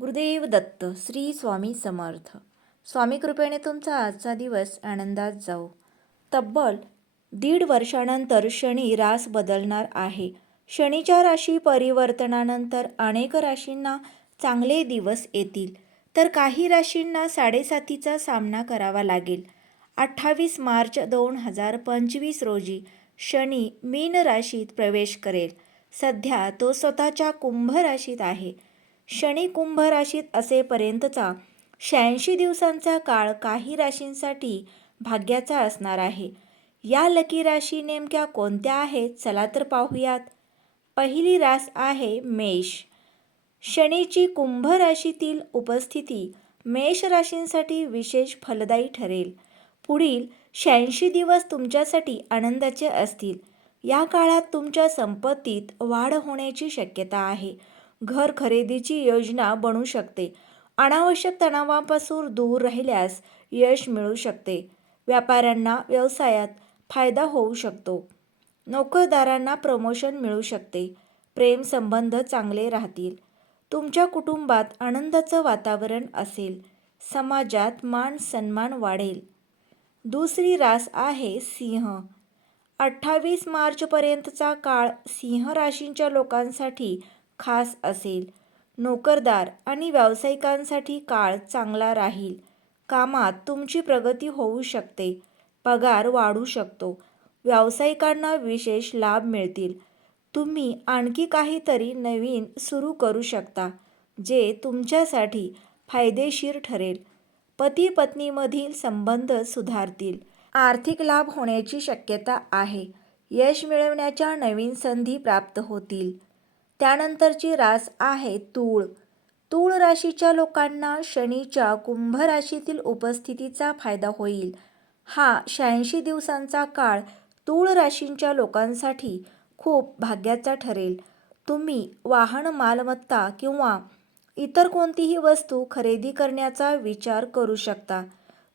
गुरुदेव दत्त श्री स्वामी समर्थ. स्वामी कृपेने तुमचा आजचा दिवस आनंदात जाऊ तब्बल दीड वर्षानंतर शनी रास बदलणार आहे. शनीच्या राशी परिवर्तनानंतर अनेक राशींना चांगले दिवस येतील. तर काही राशींना साडेसातीचा सामना करावा लागेल. अठ्ठावीस मार्च दोन हजार पंचवीस रोजी शनी मीन राशीत प्रवेश करेल. सध्या तो स्वतःच्या कुंभ राशीत आहे. शनी कुंभ राशीत असेपर्यंतचा शहाऐंशी दिवसांचा काळ काही राशींसाठी भाग्याचा असणार आहे. या लकी राशी नेमक्या कोणत्या आहेत? चला तर पाहूयात. पहिली रास आहे मेष. शनीची कुंभ राशीतील उपस्थिती मेष राशींसाठी विशेष फलदायी ठरेल. पुढील शहाऐंशी दिवस तुमच्यासाठी आनंदाचे असतील. या काळात तुमच्या संपत्तीत वाढ होण्याची शक्यता आहे. घर खरेदीची योजना बनू शकते. अनावश्यक तणावापासून दूर राहिल्यास यश मिळू शकते. व्यापाऱ्यांना व्यवसायात फायदा होऊ शकतो. नोकरदारांना प्रमोशन मिळू शकते. प्रेम संबंध चांगले राहतील. तुमच्या कुटुंबात आनंदाचं वातावरण असेल. समाजात मान सन्मान वाढेल. दुसरी रास आहे सिंह. अठ्ठावीस मार्चपर्यंतचा काळ सिंह राशींच्या लोकांसाठी खास असेल. नोकरदार आणि व्यावसायिकांसाठी काळ चांगला राहील. कामात तुमची प्रगती होऊ शकते. पगार वाढू शकतो. व्यावसायिकांना विशेष लाभ मिळतील. तुम्ही आणखी काहीतरी नवीन सुरू करू शकता जे तुमच्यासाठी फायदेशीर ठरेल. पती पत्नीमधील संबंध सुधारतील. आर्थिक लाभ होण्याची शक्यता आहे. यश मिळवण्याच्या नवीन संधी प्राप्त होतील. त्यानंतरची रास आहे तूळ. तूळ राशीच्या लोकांना शनीच्या कुंभ राशीतील उपस्थितीचा फायदा होईल. हा शहाऐंशी दिवसांचा काळ तूळ राशींच्या लोकांसाठी खूप भाग्याचा ठरेल. तुम्ही वाहन मालमत्ता किंवा इतर कोणतीही वस्तू खरेदी करण्याचा विचार करू शकता.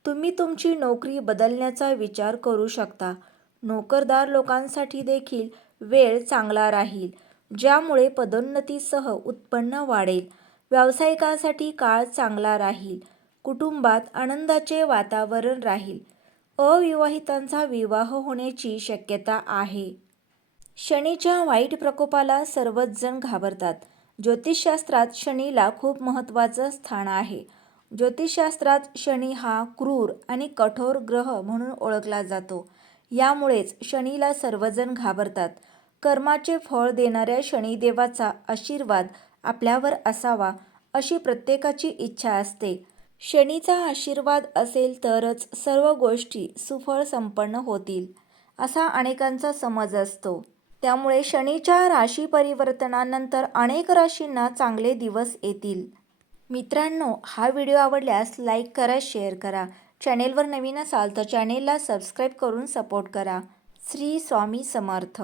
तुम्ही तुमची नोकरी बदलण्याचा विचार करू शकता. नोकरदार लोकांसाठी देखील वेळ चांगला राहील. ज्यामुळे पदोन्नतीसह उत्पन्न वाढेल. व्यावसायिकांसाठी काळ चांगला राहील. कुटुंबात आनंदाचे वातावरण राहील. अविवाहितांचा विवाह होण्याची शक्यता आहे. शनीच्या वाईट प्रकोपाला सर्वच जण घाबरतात. ज्योतिषशास्त्रात शनीला खूप महत्त्वाचं स्थान आहे. ज्योतिषशास्त्रात शनी हा क्रूर आणि कठोर ग्रह म्हणून ओळखला जातो. यामुळेच शनीला सर्वजण घाबरतात. कर्माचे फळ देणाऱ्या शनिदेवाचा आशीर्वाद आपल्यावर असावा अशी प्रत्येकाची इच्छा असते. शनीचा आशीर्वाद असेल तरच सर्व गोष्टी सुफळ संपन्न होतील असा अनेकांचा समज असतो. त्यामुळे शनीच्या राशी परिवर्तनानंतर अनेक राशींना चांगले दिवस येतील. मित्रांनो हा व्हिडिओ आवडल्यास लाईक करा शेअर करा. चॅनेलवर नवीन असाल तर चॅनेलला सबस्क्राईब करून सपोर्ट करा. श्री स्वामी समर्थ.